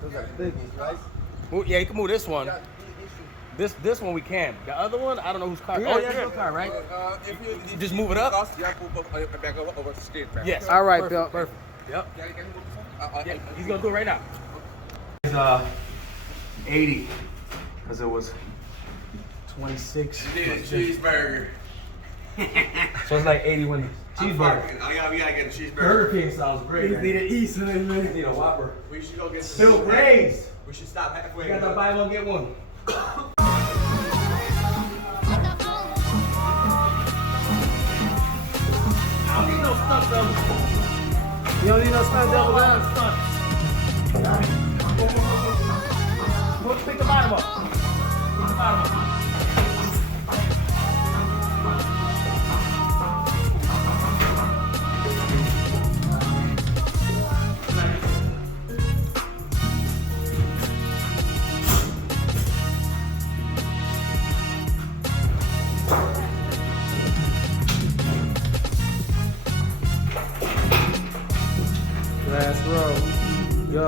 Those are the biggies, right? Yeah, you can move this one. This one we can. The other one, I don't know whose car. Oh, yeah, your car, right? If you Just move it up. Yeah, move back over the street. Yes. All right, Perfect, Bill. Perfect. Yep. Yeah, you can move this one. Yeah, he's gonna do it right now. It's 80, because it was 26. You need a cheeseburger. So it's like 80 when the cheeseburger. We gotta get a cheeseburger. Burger King sounds great. Need an East, man. Need a Whopper. We should go get some. Still praise. We should stop halfway. You got to buy one, get one. I don't need no stuff though. You don't need no stunt double down. Pick the bottom up. Pick the bottom up. Last row. Yo.